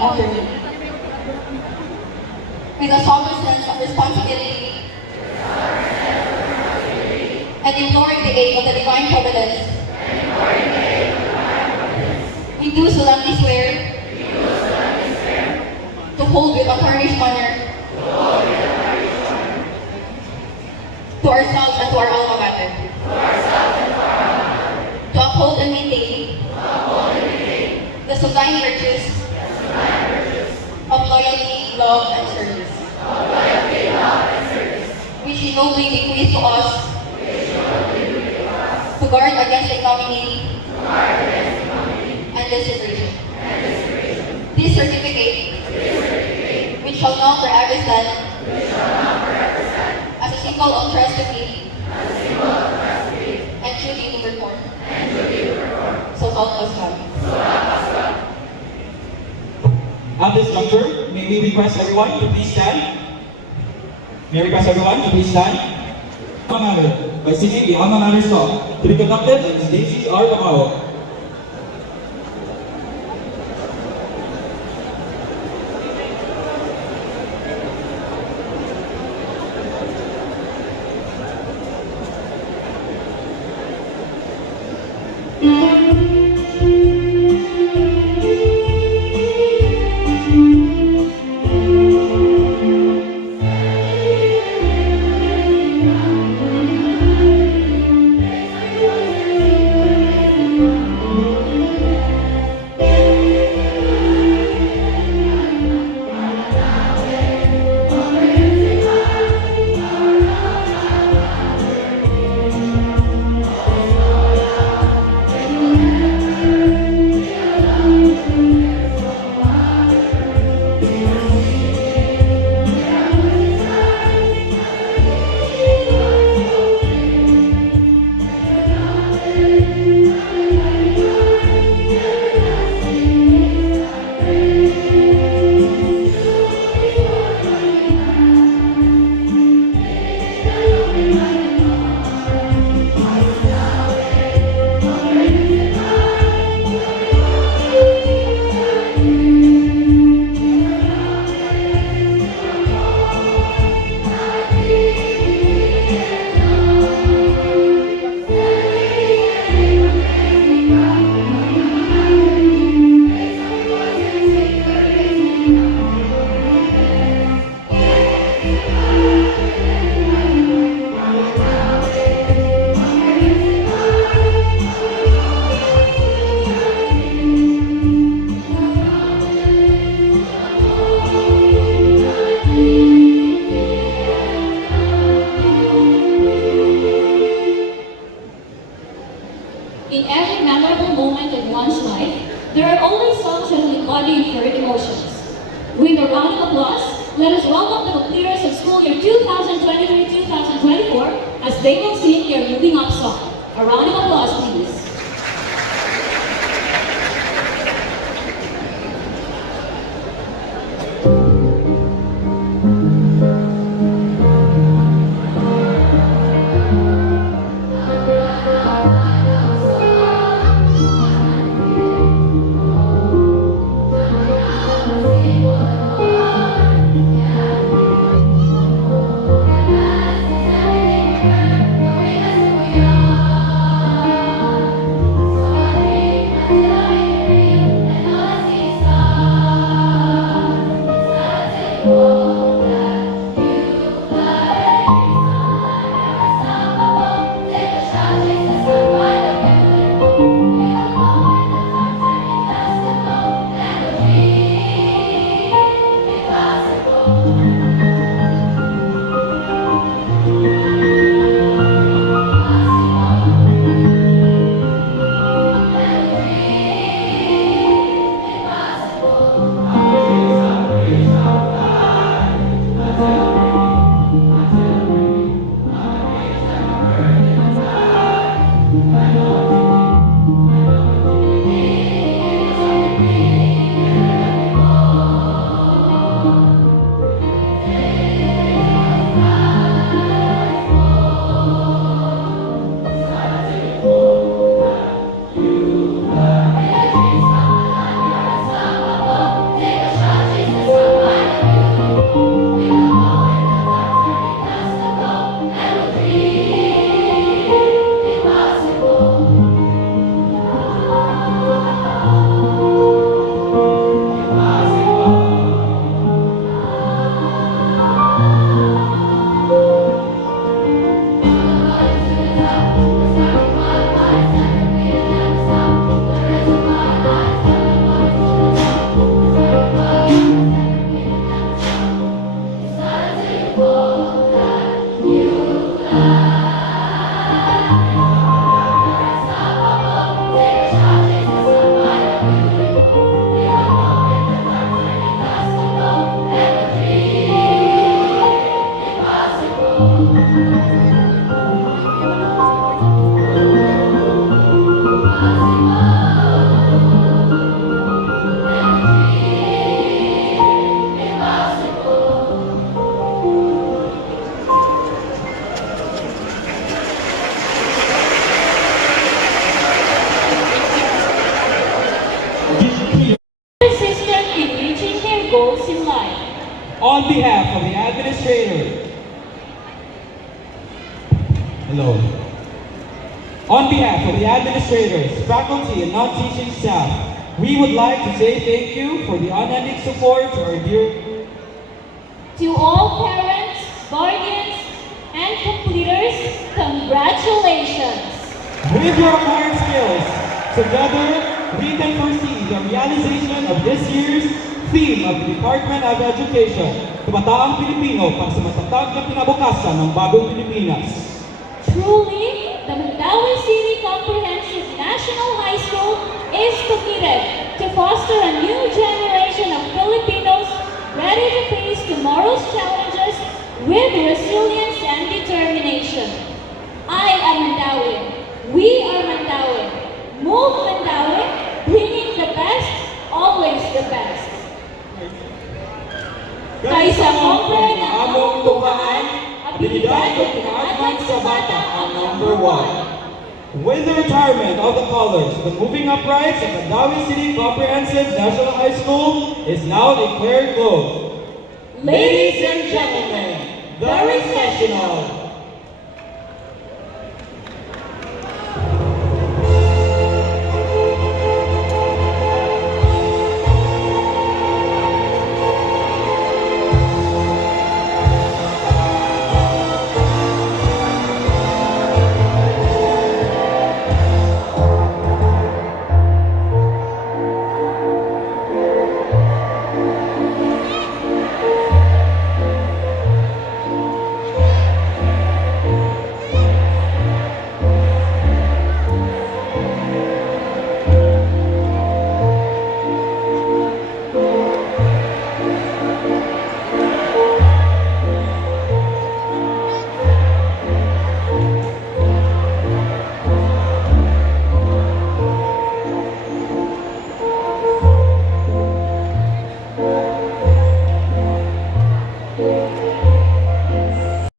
after me. With a solemn sense of responsibility and imploring the aid of the divine providence, we do solemnly swear to hold with untarnished honor to ourselves and to our alma mater, to uphold and maintain the sublime virtues of loyalty, love, and service, which he nobly bequeathed to us to guard against ignominy and desecration. This certificate, which shall now forever stand as a symbol of trust to keep and duty to perform. So help us God. At this juncture, may we request everyone to please stand. May I request everyone to please stand. Alma Mater, by singing the Alma Mater song, to be conducted by Ms. Daisy R. Amaro. In every memorable moment in one's life, there are always songs that embody inherent emotions. With a round of applause, let us welcome the completers of school year 2023-2024 as they will sing their Moving Up song. A round of applause, please. goals in life. On behalf of the administrator, hello. On behalf of the administrators, faculty, and non-teaching staff, we would like to say thank you for the unending support to our dear. To all parents, guardians, and completers, congratulations! With your acquired skills, together we can foresee the realization of this year's theme of the Department of Education, Kabataang Pilipino para sa matatag na kinabukasan ng bagong Pilipinas. Truly, the Mandaue City Comprehensive National High School is committed to foster a new generation of Filipinos ready to face tomorrow's challenges with resilience and determination. I am Mandaue. We are Mandaue. Move Mandaue, bringing the best, always the best. Kaysa kompre ng among tukaan, abilidad at pinaadman sa bata ang number one. With the retirement of the colors, the moving uprights of Mandaue City Comprehensive National High School is now declared closed. Ladies and gentlemen, the recessional